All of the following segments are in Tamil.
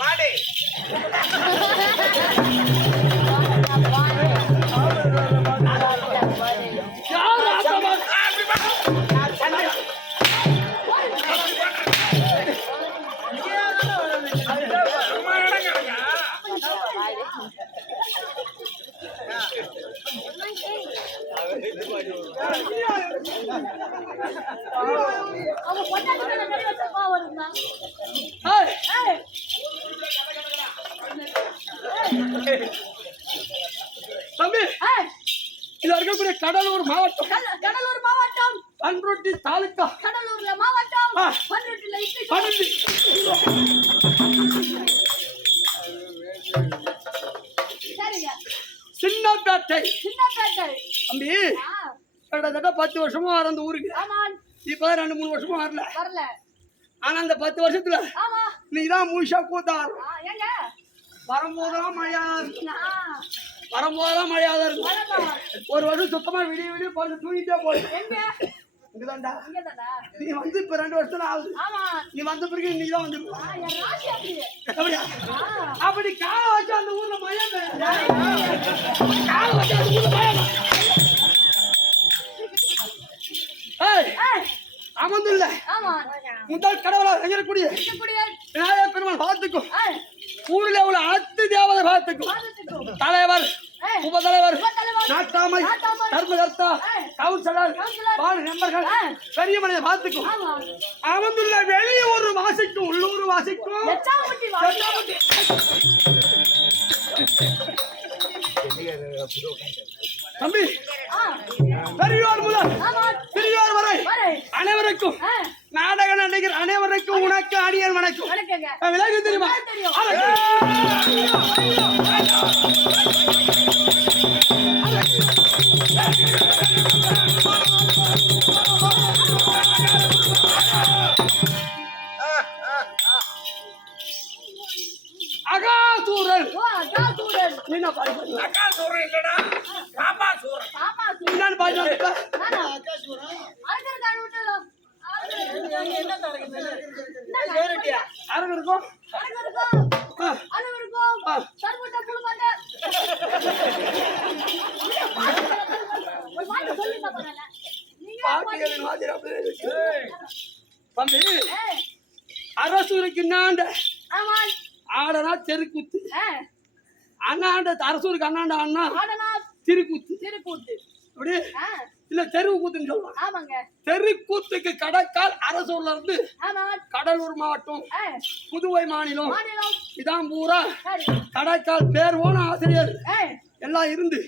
பாடு. தம்பி, இது இருக்கக்கூடிய கடலூர் மாவட்டம். கடலூர் மாவட்டம் பன்ருட்டி தாலுக்கா. கடலூர்ல மாவட்டம் பன்ருட்டில பன்ருட்டி. சரிங்க. சின்னப்பேட்டை. சின்னப்பேட்டை. தம்பி, கிட்டத்தட்ட 10 வருஷமா வர அந்த ஊருக்கு. ஆமாம். இப்ப 2-3 வருஷமா வரல. வரல. ஆனா அந்த 10 வருஷத்துல ஆமா. நீதான் முழுசா கூத்தாரு. ஏங்க வரும்போதெல்லாம் மழையாதான் இருக்கும். ஒரு வருஷம் சுத்தமா விடிய போய் தூங்கிட்டே போய் இங்கதான்டா. நீ வந்து இப்ப 2 வருஷம் ஆகுது. நீ வந்த பிறகு நீதான் வந்து அப்படியா? அப்படி கால வச்சு அந்த ஊர்ல மழை கால வச்சு அந்த ஊர்ல மழை. அமர்ந்துள்ள முதல் கடவுளா எங்கக்கூடிய விநாயகர் பெருமாள் பார்த்துக்கும். ஊரில் உள்ள அத்து தேவதை பார்த்துக்கும். தலைவர், உபதலைவர், நாட்டாமை, தர்மகர்த்தா, கவுன்சிலர், வார்டு மெம்பர்கள், பெரிய மனிதர் பார்த்துக்கும். அமர்ந்துள்ள வெளியூர் வாசிக்கும், உள்ளூர் வாசிக்கும். தம்பி, பெரியோர் முதல் பெரியோர் வரை அனைவருக்கும் நாடக நடிகர் அனைவருக்கும் உனக்கு அடியன் வணக்கம். விலகு தெரியுமா? அகாசூரன். என்ன பாருங்க? அகாசூரன் இல்லடா, காபாசூரன். என்னன்னு பாருங்க. அரகருக்கும் தம்பி, அரசூருக்கு இன்னாண்ட ஆடனா தெருக்கூத்து, அண்ணாண்ட அரசூருக்கு அண்ணாண்ட அண்ணா திருக்கூத்து. அப்படி இல்ல தெருவு கூத்துன்னு சொல்லுவாங்க. தெருக்கூத்துக்கு கடற்கால் அரசூர்ல இருந்து கடலூர் மாவட்டம் புதுவை மாநிலம் இதான் பூரா கடற்கால் பேர் போன ஆசிரியர் எல்லாம் இருந்து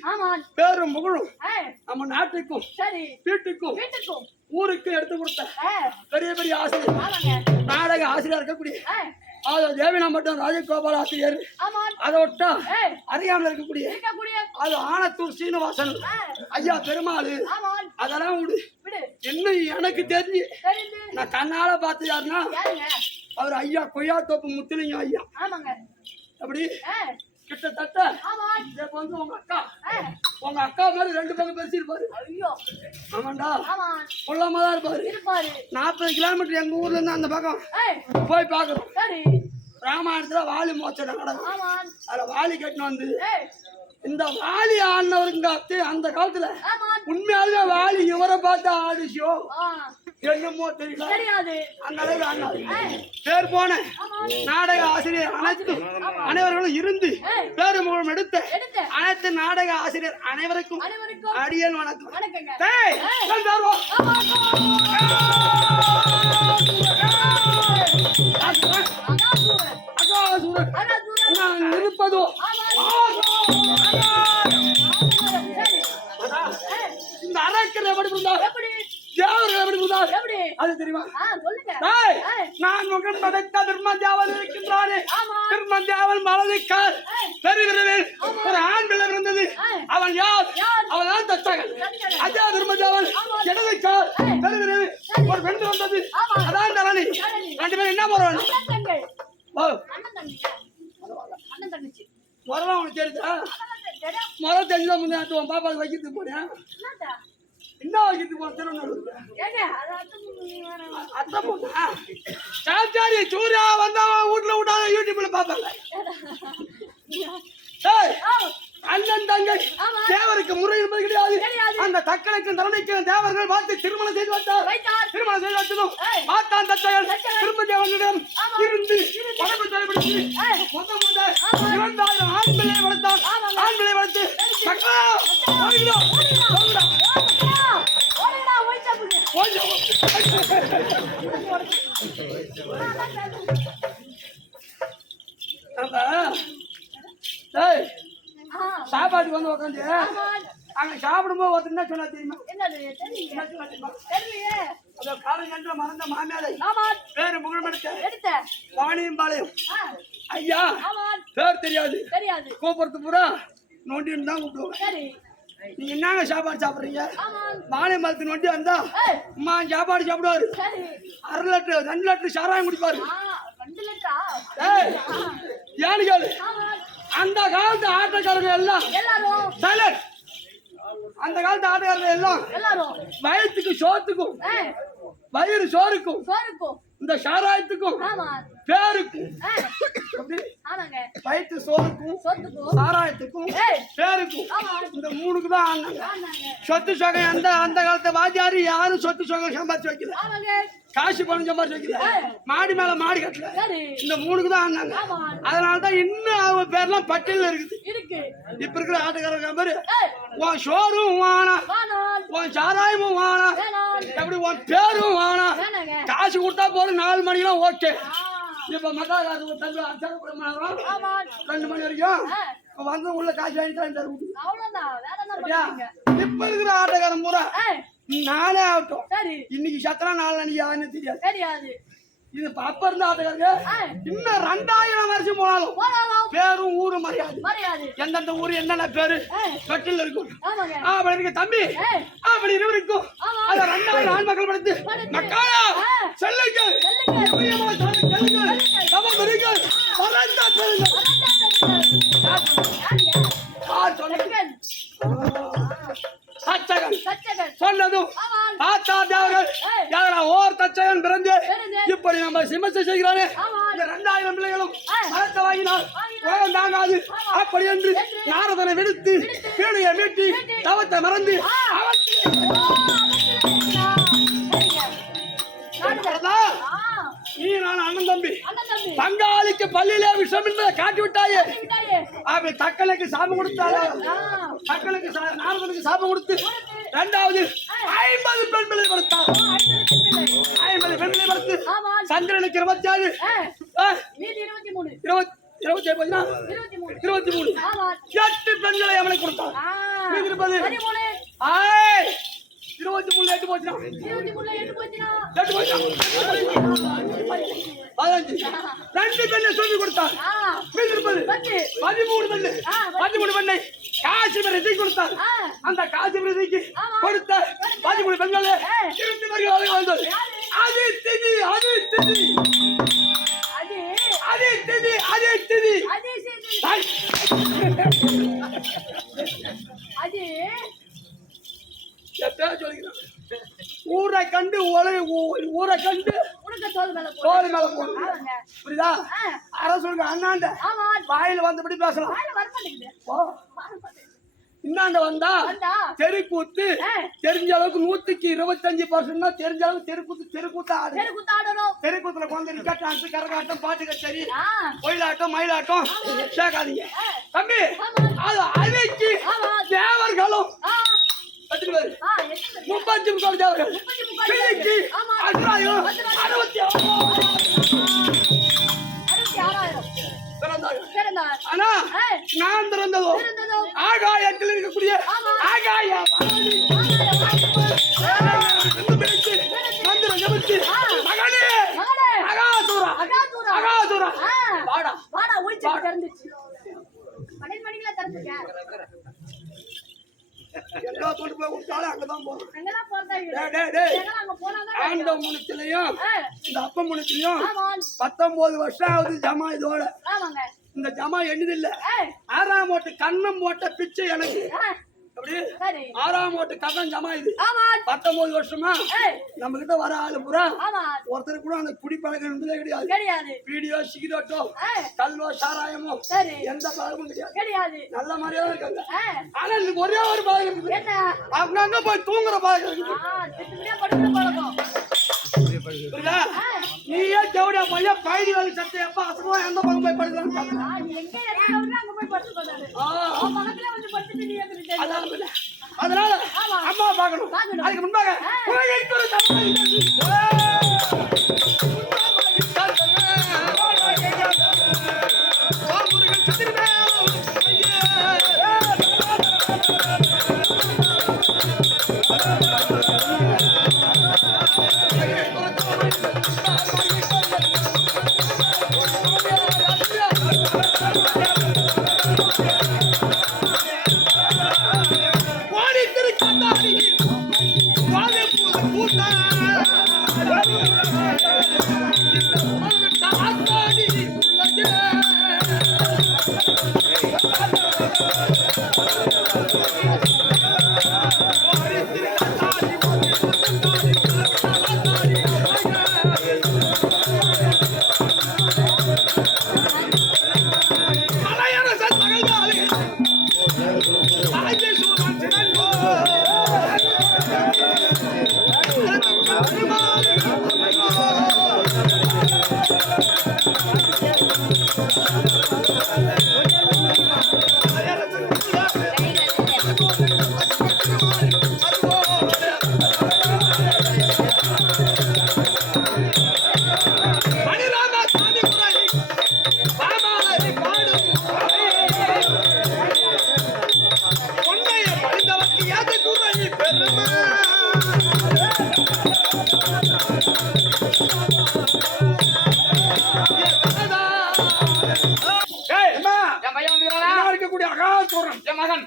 பேரும் புகழும் நம்ம நாட்டுக்கும் வீட்டுக்கும் ஊருக்கு எடுத்து கொடுத்த பெரிய பெரிய ஆசிரியர், நாடக ஆசிரியர் இருக்கக்கூடிய தேவினா மட்டும் ராஜகோபால் ஆசிரியர். அதை விட்டா அறியாமல் இருக்கக்கூடிய அது ஆனத்தூர் சீனிவாசன் ஐயா பெருமாள். அதெல்லாம் விடு. என்ன எனக்கு தெரிஞ்சு நான் கண்ணால பார்த்து யாருன்னா அவர் ஐயா கொய்யாத்தோப்பு முத்துலிங்கம் ஐயா. அப்படி கிட்டத்தட்ட வந்து உங்க அக்கா மாதிரி 2 பக்கம் பெருசு இருப்பாரு. ஆமாண்டா, கொள்ளாம தான் இருப்பாரு. 40 கிலோமீட்டர் எங்க ஊர்ல இருந்து அந்த பக்கம் போய் பாக்குறோம். ராமாயணத்துல வாலி மோச்ச நடக்கும். அதுல வாலி கட்டின வந்து இந்த வாலி ஆடினவருக்கு அந்த காலத்துல உண்மையாலுமே வாலி இவரை பார்த்து ஆடிஷோ என்னமோ தெரியாது. அந்த அளவுக்கு ஆடினாரு. பேர் போன நாடக ஆசிரியர் அனைவர்களும் இருந்து பேருமுகம் எடுத்த அனைத்து நாடக ஆசிரியர் அனைவருக்கும் அடியன் வணக்கம். இருப்பதோ இந்த அரக்கர் எப்படி இருந்தார், தேவர் எப்படி இருந்தார் அது தெரியுமா? நான் முகம் படைத்த திருமந்தியாவல் இருக்கின்றானே, திருமந்தியாவல் மலதிக்கார் பெருவிரலில் ஒரு ஆண் பிள்ளை இருந்தது. அவன் யார்? அவன் தான் தச்சகன். அஜா திருமந்தியாவல் இடதுக்கார் பெருவிரலில் ஒரு பெண் வந்தது. அதான் தரணி. 2 பேரும் என்ன போறாங்க? முதல்ல உனக்கு தெரிஞ்சா முதல் தெரிஞ்சா முன்னாடி உன் பாப்பாவுக்கு வைக்கிறதுக்கு போனேன். என்ன வைக்கிறதுக்கு போன திருவண்ணூர் அத்தை பொண்ணா? சாச்சாரி சூர்யா வந்தா வீட்டுல விட்டாத யூடியூப்ல பாப்பாங்க. மொத்தம் 2000 ஆண் பிள்ளை வளர்த்தான். ஆண் பிள்ளை வளர்த்து மக்கா ஓடுடா ஓடுடா ஓடுடா ஓய் சாப்புங்க சாப்பாட்டுக்கு வந்து உட்காந்து அங்க சாப்பிடும்போது ஒருத்தர் என்ன சொன்னா தெரியுமா? என்னது தெரியல தெரியலையே அதோ காலங்கன்ற மறந்த மாமியாரை ஆமா பேரு முகமெடுத்த எடுத்த வாணியம்பாளையம் ஐயா ஆமா பேர் தெரியாது தெரியாது கூப்பிடுறது பூரா நோண்டின்னு தான் கூப்பிடுவோம். சரி நீங்க என்னங்க சாப்பாடு சாப்பிடுறீங்க? ஆமா வாணியம்பாளத்து நோண்டி வந்தா அம்மா சாப்பாடு சாப்பிடுவாரு. சரி 1/2 லிட்டர் 2 லிட்டர் சாராயம் குடிப்பாரு. 2 லிட்டரா ஏன்னு கேளு. ஆமா அந்த காலத்து ஆட்டக்காரங்க எல்லாம் எல்லாரும் சைலண்ட். அந்த காலத்து ஆட்டக்காரங்க எல்லாம் எல்லாரும் வயிற்றுக்கு சோத்துக்கும் வயிறு சோறுக்கும் சோறுக்கும் இந்த சாராயத்துக்கும் ஆமா பேருக்கும் ஆமாங்க வயிற்று சோறுக்கும் சோத்துக்கும் சாராயத்துக்கும் பேருக்கும் ஆமா இந்த 3க்கு தான் ஆனாங்க. ஆமாங்க சொத்து சொகை அந்த காலத்து வாத்தியாரு யாரும் சொத்து சொகை சம்பாதிச்சு வைக்கல. ஆமாங்க காசு பணம் சம்பாதிச்சு வைக்கல. மாடி மேல மாடி கட்டல. சரி இந்த 3க்கு தான் ஆனாங்க. ஆமா அதனாலதான் இன்னும் அவங்க பேர்லாம் பட்டியல இருக்குது. இருக்கு இப்ப இருக்கிற ஆட்டக்காரங்க பேரு உன் சோறும் வானா வாணான் உன் சாராயமும் வானா வேணான் எப்படி உன் பேரும் வானா வேணாங்க காசு கொடுத்தா போதும் 4 மணிக்கெல்லாம் ஓகே. இப்ப மகாராஜா தம்பி அச்சாரம் ஆமா 2 மணி வரைக்கும் இப்ப வந்து உள்ள காசு வாங்கிட்டு தருவது. அவ்வளவுதான் வேற என்ன பண்ணுவீங்க இப்ப இருக்கிற ஆட்டக்காரன் பூரா நானே ஆகட்டும் சரி இன்னைக்கு சத்திரம் 4 அன்னைக்கு யாருன்னு தெரியாது. தெரியாது இது அப்ப இருந்த ஆட்டக்காரங்க இன்னும் 2000 வருஷம் போனாலும் போறாலும் பேரும் ஊரும் மரியாதை. மரியாதை எந்தெந்த ஊரு என்னென்ன பேரு கட்டில இருக்கும் ஆமாங்க அப்படி இருக்க தம்பி அப்படி இருக்கும். அத 2000 ஆண் மக்கள் படுத்து மக்காயா செல்லுங்க சொன்னதும் தாத்தா தேவர்கள் ஓர் தச்சகன் பிறந்து இப்படி நம்ம சிமத்தை செய்கிறானே 2000 பிள்ளைகளும் மரத்தை வாங்கினால் உலகம் தாங்காது அப்படி என்று நாரதனை விடுத்து கீழையை மீட்டி தவத்தை மறந்து நீ நான் அண்ணன் தம்பி பங்காளிக்கு பள்ளியிலே விஷம் என்பதை காட்டி விட்டாயே. அப்படி தக்கனுக்கு சாபம் கொடுத்தாலே தக்கனுக்கு நாரதனுக்கு சாபம் கொடுத்து 2வது 50 பெண் பிள்ளை கொடுத்தார். 50 பெண் பிள்ளை கொடுத்து சந்திரனுக்கு 27 23 8 பெண்களை அவனுக்கு கொடுத்தார். 23 8 போச்சுனா 15 2 பெண்ணை சொல்லி கொடுத்தார். 13 பெண்ணை காசிமர் எதை கொடுத்தார். அந்த காசிமர் எதைக்கு கொடுத்த 13 பெண்களே இருந்து வருகிறார்கள் வந்தது. அது திதி அது திதி அது திதி அது திதி அது ஊரை கண்டு ஊரை கண்டு தோல் மேல போடுங்க. புரியுதா? அரசுக்கு அண்ணாண்ட வாயில வந்தபடி பேசலாம். இன்னாண்ட வந்தா தெருக்கூத்து தெரிஞ்ச அளவுக்கு 125% தெரிஞ்ச அளவுக்கு தெருக்கூத்து ஆடணும். தெருக்கூத்துல குழந்தை நிக்காட்டு கரகாட்டம் பாட்டு கச்சேரி ஒயிலாட்டம் மயிலாட்டம் சேர்க்காதீங்க தம்பி. அது அவைக்கு தேவர்களும் 33 தேவர்கள் கிழக்கு அசுராயம் 66,000 ஆனா நான் திறந்ததோ ஆகாயத்தில் இருக்கக்கூடிய ஆகாய மந்திரம் ஜபித்து மகனே அகாசுரா அகாசுரா வாடா வாடா ஓய்ச்சு திறந்துச்சு 12 மணிக்குள்ள திறந்துங்க எல்லா கொண்டு போய் விட்டாலும் அங்கதான் போறோம். அங்கதான் போறதா ஆண்ட முனத்திலையும் இந்த அப்ப முனத்திலையும் 19 வருஷம் ஆகுது ஜமா இதோட. இந்த ஜமா எண்ணுதில்ல. 6ஆம் ஓட்டு கண்ணம் போட்ட பிச்சை எனக்கு அப்படி 6ஆம் ஓட்டு கண்ணம் ஜமா இது 19 வருஷமா நம்ம கிட்ட வர ஆளு பூரா ஒருத்தர் கூட அந்த குடி பழக்கம் இருந்ததே கிடையாது. வீடியோ சிகரெட்டோ கல்லோ சாராயமோ எந்த பழக்கமும் கிடையாது. நல்ல மாதிரியா இருக்காங்க. ஆனா எனக்கு ஒரே ஒரு பழக்கம் இருக்குது. அங்கங்க போய் தூங்குற பழக்கம் இருக்குது. நீயே தேவடியா பையன் பயிரி வேலை சட்டை எப்ப அசமா எந்த பக்கம் போய் படுக்கலாம் நீ எங்க இறங்குறவங்க அங்க போய் படுத்து போறாரு அவன் பக்கத்துல வந்து படுத்துட்டு நீ ஏத்துக்கிட்டே அதனால அம்மா பார்க்கணும் அதுக்கு முன்பாக உலகிற்கு ஒரு மகன்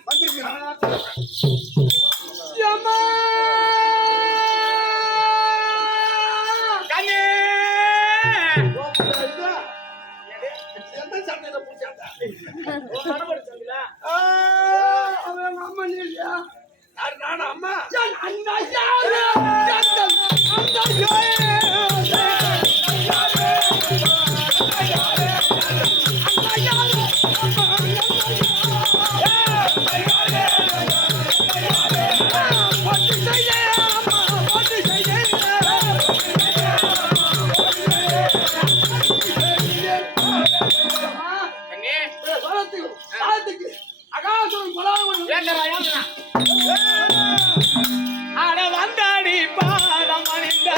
வந்தாடி பாதம் அணிந்த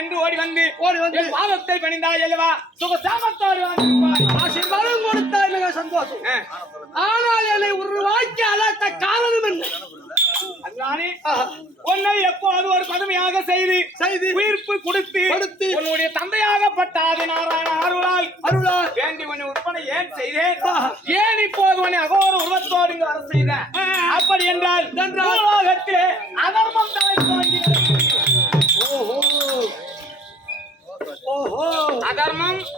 என்று ஓடி வந்து பாதத்தை பணிந்தாய் அல்லவா சுகசாமத்தோடு ஆசீர்வாதம் கொடுத்தாய் மிக சந்தோஷம். ஆனால் என்னை ஒரு வாய்க்கு அழைத்த காரணம் என்ன? அதுதானே உன்னை எப்போது ஒரு பதுமையாக செய்து உயிர்ப்பு கொடுத்து உன்னுடைய தந்தையாகப்பட்ட ஆதிநாராயண அருளால் வேண்டி உன்னை உற்பனை ஏன் செய்தேன்? ஏன் இப்போது உன்னை அகோர உருவத்தோடு இங்கு வர செய்த? அப்படி என்றால் உலகத்திலே அதர்மம் அதர்மம்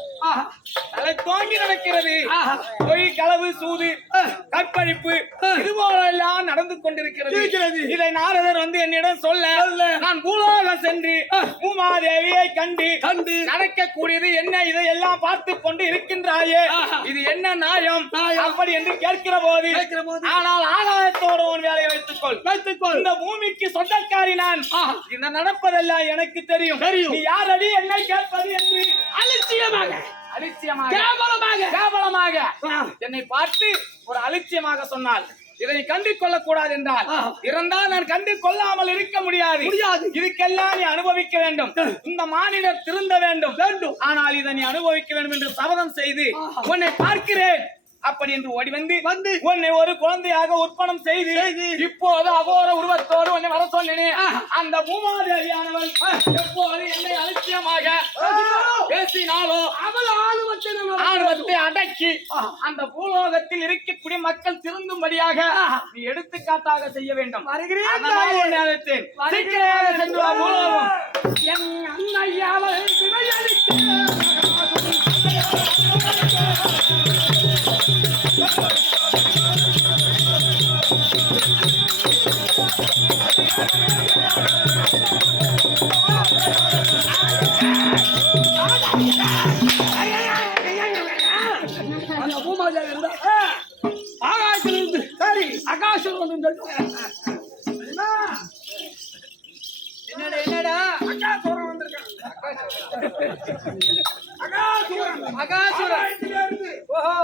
தலை தோங்கி நடக்கிறது. பொய், களவு, சூது, கற்பழிப்பு இதுபோலெல்லாம் நடந்து கொண்டிருக்கிறது. இதை நாரதர் வந்து என்னிடம் சொல்ல நான் பூலோகம் சென்று பூமாதேவியை கண்டு நடக்கக்கூடியது என்ன இதையெல்லாம் பார்த்து கொண்டு இருக்கின்றாயே, இது என்ன நியாயம் அப்படி என்று கேட்கிற போது ஆனால் ஆகாயத்தோடு ஒரு வேலையை வைத்துக்கொள். இந்த பூமிக்கு சொந்தக்காரி நான். இந்த நடப்பதெல்லாம் எனக்கு தெரியும். நீ யாரடி என்னை கேட்பது என்று அலட்சியமாக கேவலமாக என்னை பார்த்து ஒரு அலட்சியமாக சொன்னால் இதை கண்டு கொள்ளக்கூடாது என்றால் இருந்தால் நான் கண்டு கொள்ளாமல் இருக்க முடியாது. இதுக்கெல்லாம் நீ அனுபவிக்க வேண்டும். இந்த மாநிலம் திருந்த வேண்டும். ஆனால் இதை நீ அனுபவிக்க வேண்டும் என்று சபதம் செய்து உன்னை பார்க்கிறேன் அப்படி என்று ஓடி வந்து உன்னை ஒரு குழந்தையாக உற்பணம் செய்து இப்போது அகோர உருவத்தோடு உன்னை வர சொன்னேனே, அந்த பூமாதேவியானவள் எப்போது என்னை அலட்சியமாக பேசினாலோ அவள் ஆணவத்தை அடக்கி அந்த பூலோகத்தில் இருக்கக்கூடிய மக்கள் திருந்தும்படியாக நீ எடுத்துக்காட்டாக செய்ய வேண்டும். சீக்கிரமாக சென்று வா பூலோகம். என் அன்னையாவள் அந்த பூமாதேவி இருந்தா ஆகாயத்திலிருந்து சரி ஆகாசம் வந்து என்னடா அகாசுரன் வந்திருக்கான்.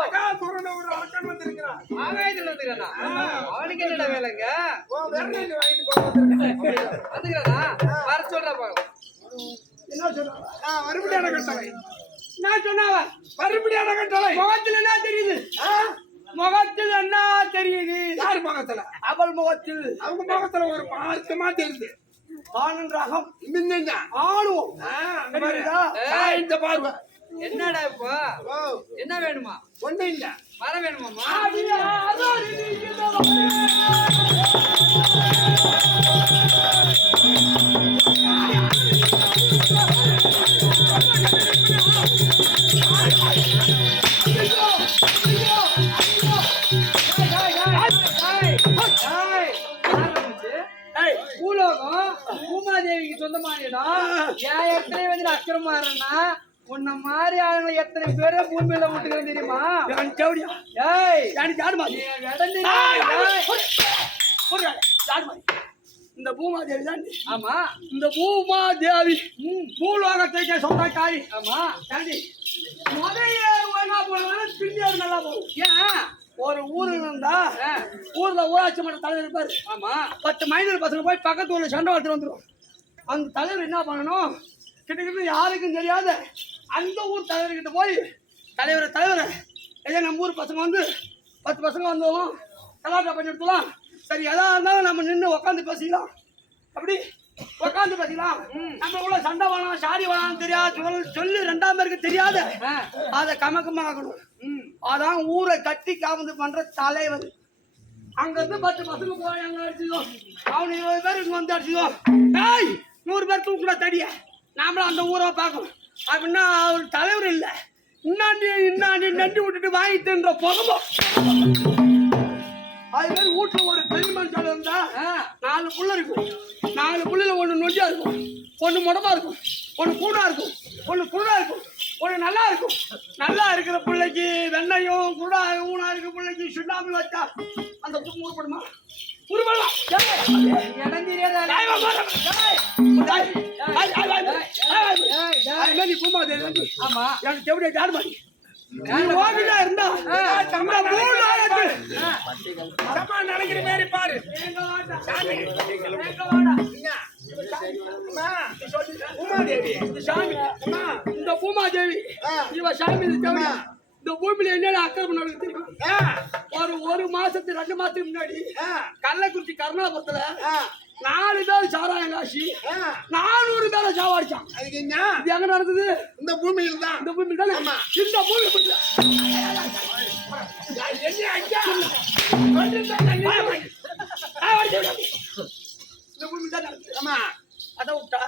அகாசுரன் ஒரு அரக்கன் வந்திருக்கான். ஆகாயத்துல வந்திருக்கானா? அவனுக்கு என்னடா வேலைங்க? வெறும் வாங்கிட்டு போக வந்துக்கிறானா? வர சொல்றா பாக்கலாம். என்ன சொல்றாங்க? மறுபடியான கட்டளை. நான் சொன்னாவ மறுபடியான கட்டளை. முகத்தில் என்ன தெரியுது? முகத்தில் என்ன தெரியுது? யார் முகத்துல? அவள் முகத்தில். அவங்க முகத்துல ஒரு மார்க்கமா தெரியுது. ஆனந்தராகம் ஆளுவோம். இந்த பார்வை என்னடா இப்போ என்ன வேணுமா? ஒண்ணு இல்ல வர வேணுமாமா? பூலோகம் பூமாதேவிக்கு சொந்தமான இடம். ஏன் எத்தனை வந்து அக்கிரமாறன்னா உன்ன மாதிரி ஆளுங்க எத்தனை பேரை பூமியில விட்டுக்கிறேன் தெரியுமா? ஏய் இந்த பூமாதேவி தான். ஆமா இந்த பூமாதேவி பூலோகத்தை சொந்தக்காரி. ஆமா முதல்ல ஒழுங்கா போனாலும் பின்னாடி நல்லா போகும். ஏன் ஒரு ஊர்ல இருந்தா ஊர்ல ஊராட்சி மன்ற தலைவர் இருப்பாரு. ஆமா 10 மைனர் பசங்க போய் பக்கத்து ஊர்ல சண்டை வளர்த்துட்டு வந்துடும். அந்த தலைவர் என்ன பண்ணணும், கிட்டத்தட்ட யாருக்கும் தெரியாத அந்த ஊர் தலைவர்கிட்ட போய் தலைவரை ஐயா நம்ம ஊர் பசங்க வந்து 10 பசங்க வந்தோம் கலாட்டா பண்ணி எடுத்துலாம், சரி எதா இருந்தாலும் நம்ம நின்று உட்காந்து பேசிக்கலாம், அப்படி உட்காந்து பேசிக்கலாம். நம்ம உள்ள சண்டை வேணாம் சாரி வேணாம் தெரியாது சொல்லி 2ஆம் பேருக்கு தெரியாத அதை கமக்கமாகணும். அதான் ஊரை கட்டி காவந்து பண்ற தலைவர். அங்க இருந்து 10 பசங்க போய் அங்க அடிச்சுக்கோம், அவனு 20 பேர் இங்க வந்து அடிச்சுக்கோம். 100 பேர் தூக்குல தடிய நாமளும் அந்த ஊரை பார்க்கணும். அப்படின்னா அவர் தலைவர் இல்லை, இன்னாண்டி நண்டி விட்டுட்டு வாங்கிட்டுன்ற புகமும். அது மாதிரி வீட்டுல ஒரு பெரிய மனுஷால இருந்தா 4 புள்ள இருக்கும். 4 புள்ளையில ஒண்ணு நொண்டியா இருக்கும், ஒண்ணு முடமா இருக்கும், ஒண்ணு கூடா இருக்கும், ஒண்ணு குருடா இருக்கும், ஒண்ணு நல்லா இருக்கும். நல்லா இருக்கிற பிள்ளைக்கு வெண்ணையும் குருடா ஊனா இருக்கிற பிள்ளைக்கு சுண்ணாம்பு வச்சா அந்த உருப்படுமா? உருப்படலாம். இடம் தெரியாத ஆமா எனக்கு எப்படி ஜாடு மாதிரி இருந்தா நினைக்கிற மாதிரி பாரு. இந்த பூமாதேவி இவ சாமி இந்த பூமியில என்னென்ன அக்கிரமம் நடக்குது தெரியுமா? ஒரு மாசத்துக்கு 2 மாசத்துக்கு முன்னாடி கள்ளக்குறிச்சி கருணாபுரத்துல 4 பேர் சாராயம் காசி 400 பேரை சாவாடிச்சான். அதுக்கு என்ன இது எங்க நடக்குது? இந்த பூமியில் தான். இந்த பூமியில் தானே? இந்த பூமி இந்த பூமி தான் நடக்குது. ஆமா அதை விட்டா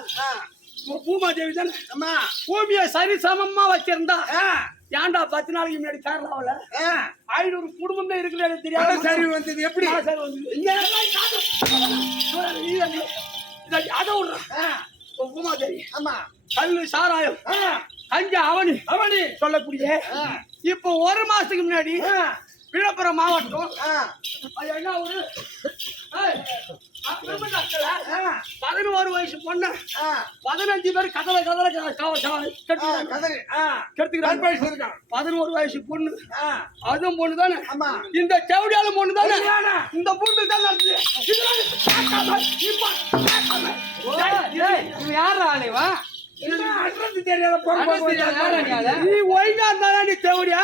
பூமாதேவி தானே ஆமா பூமியை சரி சமமா வச்சிருந்தா ஏன்டா 10 நாளைக்கு முன்னாடி கேரளாவுல 500 குடும்பம் தான் இருக்குன்னு எனக்கு தெரியாது. சரி வந்தது எப்படி? சரி வந்து அதை விடுறேன். பூமாதேவி ஆமா கல்லு சாராயம் கஞ்சா அவனி சொல்லக்கூடிய இப்போ 1 மாசத்துக்கு முன்னாடி விழுப்புரம் மாவட்டம் அது என்ன ஒரு 11 வயசு பொண்ணு 15 பேர் கதலை 11 வயசு பொண்ணு அதுவும் பொண்ணு தானே? இந்த செவடியாலும் பொண்ணு தானே? தெரியல நீ ஒழுங்கா இருந்தாலும் நீ தேவடியா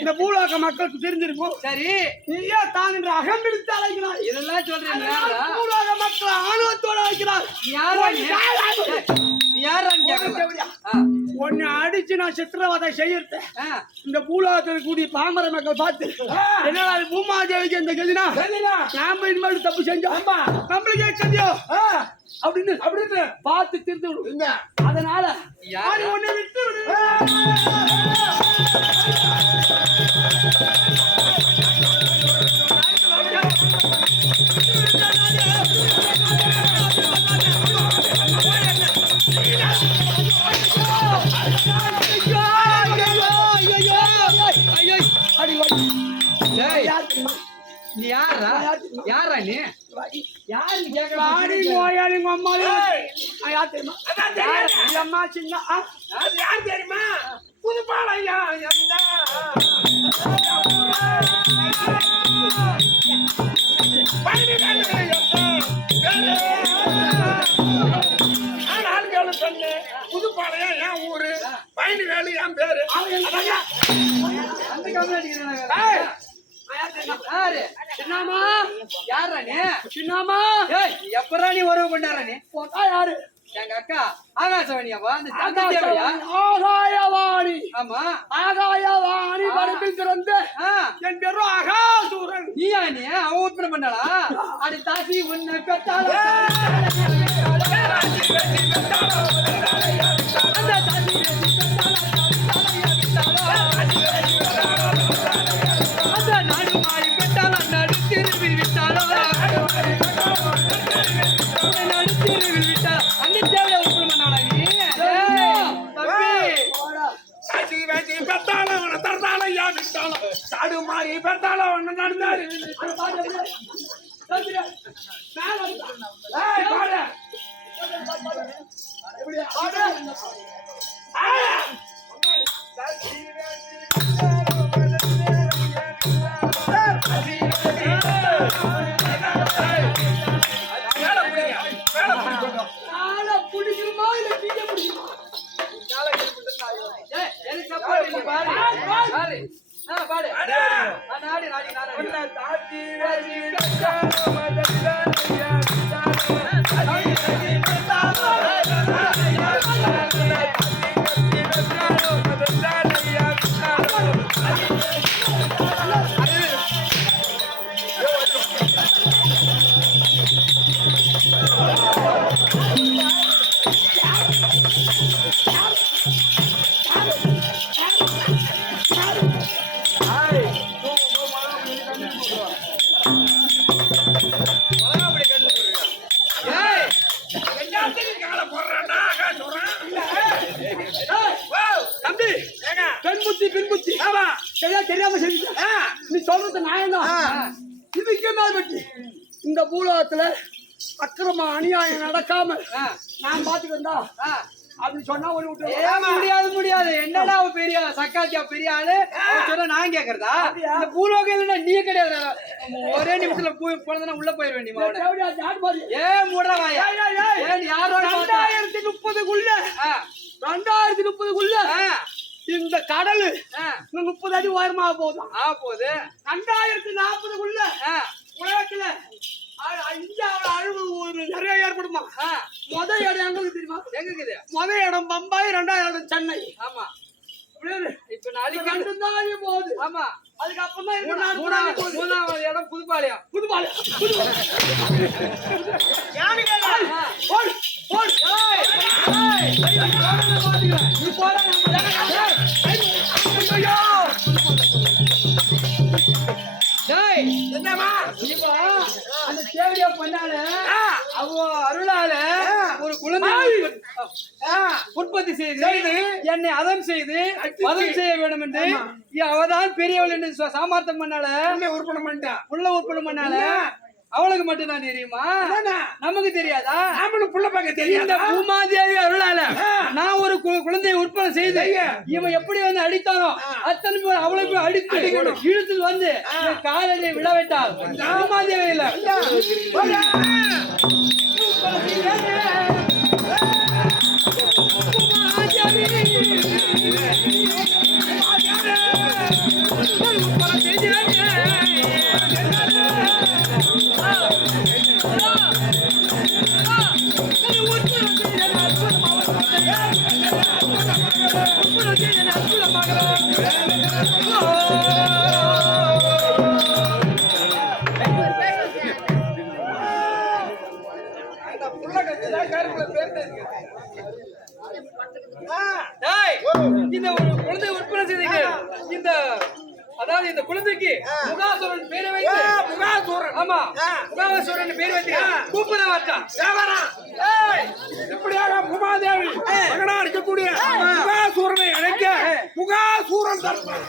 இந்த பூலோக மக்களுக்கு தெரிஞ்சிருக்கும். சரி நீயே தாங்கின்ற அகம்பிடித்து அழைக்கிறார். இதெல்லாம் சொல்றேன் பூலோக மக்கள் ஆணவத்தோட அழைக்கிறார். நீ யாரான்னு கேட்கல. உன்னை அடிச்சு நான் சித்திரவதை செய்யறேன். இந்த பூலோகத்தில் கூடிய பாமர மக்கள் பார்த்து என்னடா பூமாதேவிக்கு இந்த கதினா நாம இனிமேல் தப்பு செஞ்சோம் நம்மளுக்கே கதியோ அப்படின்னு பார்த்து திருத்து விடு. அதனால ஒண்ணு விட்டு விடு. நீ யாரா யாரா நீ யாருன்னு கேட்கலாம். அம்மா சின்ன யார் தெரியுமா? புதுப்பாளையா சொன்ன புதுப்பாளையம் என் ஊரு, பயணி வேலு என் பேரு. அந்த கம்பெனி சின்னம்மா யாரா நீ? சின்னம்மா எப்படா நீ உறவு பண்ணார நீ? போட்டா யாரு? எங்க அக்கா ஆகாசவாணியாவா? அந்த தேவையா? ஆகாயவாணி. ஆமா ஆகாயவாணி படத்தில் திறந்த என் பேரும் அகாசூரன். நீயா நீ? அவன் உற்பத்தி பண்ணாளா? அடி தாசி உன்னை பெற்றாலும் சாடுமாறி பெற்றாலும் ஒண்ணு நடந்தாரு. பிடிக்குமா இல்ல கீழே பிடிக்குமா? பாடு நாடி நாடி பின்புத்தி தெரியாம செஞ்ச நீ சொல்றது நியாயம்தான். இதுக்கு மேல் பற்றி இந்த பூலோகத்துல அக்கிரம அநியாயம் நடக்காம நான் பாத்துக்கிட்டா அப்படி சொன்னா ஒரு விட்டு முடியாது. என்னடா அவ பெரிய சக்காத்தியா பெரிய ஆளு சொன்னா நான் கேக்குறதா? இந்த பூலோகம் நீ கிடையாது. ஒரே நிமிஷத்துல போனதுன்னா உள்ள போயிருவேன். நீ ஏன் மூடுற வாயா? யாரோட 2030க்குள்ள இந்த கடல் 30 அடி உயரமாக போகுது. 2040க்குள்ள உலகத்துல இந்தியாவோட அழிவு நிறைய ஏற்படுமா? முதல் இடம் எங்களுக்கு தெரியுமா? எங்க முதல் இடம் பம்பாய், 2வது இடம் சென்னை. ஆமா இப்ப நாளைக்கு போகுது. ஆமா அதுக்கப்புறம் தான் 3வது இடம் புதுப்பாளையம். நீ போட என்னமா அந்த தேவையா பண்ணால அவ அருளால ஒரு குழந்தை உற்பத்தி செய்து என்னை அதம் செய்து வதம் செய்ய வேண்டும் என்று அவதான் பெரியவள் என்று சாமர்த்தம் பண்ணால உள்ள உற்பத்தி பண்ணால அவளுக்கு மட்டும் தான் தெரியுமா? நமக்கு தெரியாதா? புள்ள பார்க்க தெரியும். பூமாதேவி அருளால நான் ஒரு குழந்தையை உற்பத்தி செய்து இவன் எப்படி வந்து அடித்தானோ அத்தனை பேர் அவளுக்கு அடித்து இழுத்து வந்து காலையை விழவிட்டால் பூமாதேவி இல்ல பூமாதேவி டேய், இந்த ஒரு குழந்தை உற்பத்தி செய்தீங்க. இந்த அதாவது இந்த குழந்தைக்கு முகாசுரன் பேரை வைத்து முகாசூரன். ஆமா முகாசுரன் பேர் வைத்து கூப்பிட வார்த்தா இப்படியாக உமாதேவி மகனா இருக்கக்கூடிய முகாசூரனை அழைக்க முகாசூரன் தர்மன்